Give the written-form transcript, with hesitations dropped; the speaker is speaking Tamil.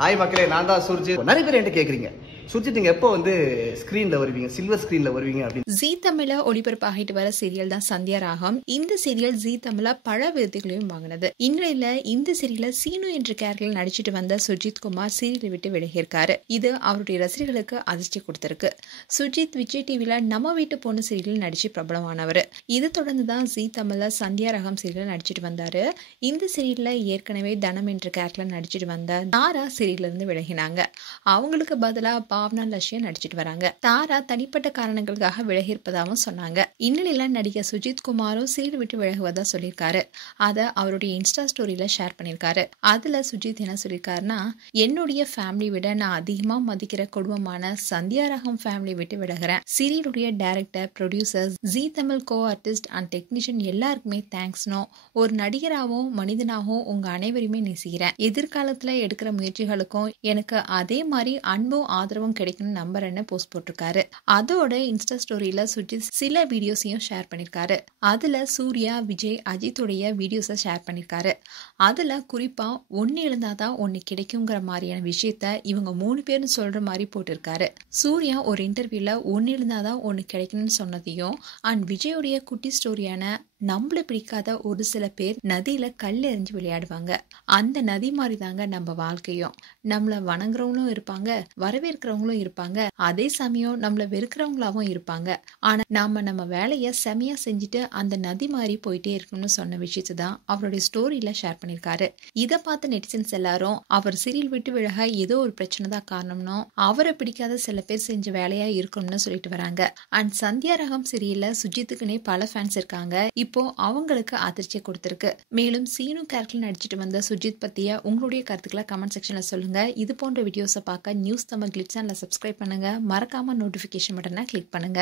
ஹாய் மக்களே, நான் தான் சுர்ஜித். நிறைய பேர் என்கிட்ட கேக்குறீங்க, சுர்ஜித் நீங்க எப்போ வந்து ஸ்கிரீன்ல வருவீங்க, சில்வர் ஸ்கிரீன்ல வருவீங்க அப்படின்னு. ஜீ தமிழ ஒளிபரப்பாகிட்டு வர சீரியல் தான் சந்தியா ராகம். இந்த சீரியல் ஜீ தமிழ பல விருதுகளையும் வாங்கினது. இந்நிலையில இந்த சீரியல்ல சீனு என்ற கேரக்டரில் நடிச்சிட்டு வந்த சுர்ஜித் குமார் சீரியலை விட்டு விலகியிருக்காரு. இது அவருடைய ரசிகர்களுக்கு அதிர்ச்சி கொடுத்திருக்கு. சுர்ஜித் விஜய் டிவில நம்ம வீட்டு பொண்ணு சீரியல் நடிச்சு பிரபலமானவர். இதை தொடர்ந்து தான் ஜீ தமிழ்ல சந்தியா ராகம் சீரியல் நடிச்சிட்டு வந்தாரு. இந்த சீரியல்ல ஏற்கனவே தனம் என்ற கேரக்டர்ல நடிச்சிட்டு வந்த தாரா சீரியல்ல இருந்து விலகினாங்க. அவங்களுக்கு பதிலா பாவனா லட்சியா நடிச்சிட்டு வராங்க. தாரா தனிப்பட்ட காரணங்களுக்காக விலகியிருப்பதாகவும் சொன்னாங்க. இந்நிலையில நடிகர் சுஜித் குமாரும் சீரியல் விட்டு விலகுவதா சொல்லியிருக்காரு. அதை அவருடைய இன்ஸ்டா ஸ்டோரியில ஷேர் பண்ணியிருக்காரு. அதுல சுஜித் என்ன சொல்லியிருக்காருன்னா, என்னுடைய ஃபேமிலி விட நான் அதிகமா மதிக்கிற குடும்பமான சந்தியா ராகம் ஃபேமிலி விட்டு விலகிறேன். சீரியலுடைய director, producer, Zee Tamil co artist and technician எல்லாருக்குமே தேங்க்ஸ்னோ. ஒரு நடிகராகவும் மனிதனாகவும் உங்க அனைவரையுமே நேசிக்கிறேன். எதிர்காலத்துல எடுக்கிற முயற்சிகளுக்கும் எனக்கு அதே மாதிரி அன்பும் ஆதரவும் கிடைக்கணும்னு நம்புறேன்னு போஸ்ட் போட்டிருக்காரு. அதோட இன்ஸ்டா ஸ்டோரியில சுஜித் சில வீடியோஸையும் ஷேர் பண்ணிருக்காரு. அதுல சூர்யா, விஜய், அஜித்துடைய வீடியோஸை ஷேர் பண்ணிருக்காரு. அதுல குறிப்பா ஒன்னு எழுந்தாதான் ஒன்னு கிடைக்குங்கிற மாதிரியான விஷயத்த இவங்க 3 பேரும் சொல்ற மாதிரி போட்டிருக்காரு. சூர்யா ஒரு இன்டர்வியூல ஒன்னு எழுந்தாதான் ஒன்னு கிடைக்கணும்னு சொன்னதையும், அண்ட் விஜயோடைய குட்டி ஸ்டோரியான நம்மள பிடிக்காத ஒரு சில பேர் நதியில கல் எறிஞ்சு விளையாடுவாங்க, அந்த நதி மாதிரி தாங்க நம்ம வாழ்க்கையும். நம்மள வணங்குறவங்களும் இருப்பாங்க, வரவேற்கிறவங்களும் இருப்பாங்க, அதே சமயம் நம்மள வெறுக்கிறவங்களாவும் இருப்பாங்க. ஆனா நாம நம்ம வேலைய செமையா செஞ்சுட்டு அந்த நதி மாதிரி போயிட்டே இருக்கணும்னு சொன்ன விஷயத்தை தான் அவருடைய ஸ்டோரியில ஷேர் பண்ணிருக்காரு. இதை பார்த்த நெட்டிசன்ஸ் எல்லாரும் அவர் சீரியல் விட்டு விலக ஏதோ ஒரு பிரச்சனை தான் காரணம்னும், அவரை பிடிக்காத சில பேர் செஞ்ச வேலையா இருக்கணும்னு சொல்லிட்டு வராங்க. அண்ட் சந்தியா ராகம் சீரியல்ல சுஜித்துக்குனே பல ஃபேன்ஸ் இருக்காங்க. இப்போ அவங்களுக்கு அதிர்ச்சியை கொடுத்திருக்கு. மேலும் சீனு கேரக்டர் நடிச்சிட்டு வந்த சுஜித் பத்திய உங்களுடைய கருத்துக்களை கமெண்ட் செக்ஷன்ல சொல்லுங்க. இது போன்ற வீடியோஸை பார்க்க நியூஸ் தமிழ் கிளிட்ஸ் சேனலை சப்ஸ்கிரைப் பண்ணுங்க. மறக்காம நோட்டிபிகேஷன் பட்டனை கிளிக் பண்ணுங்க.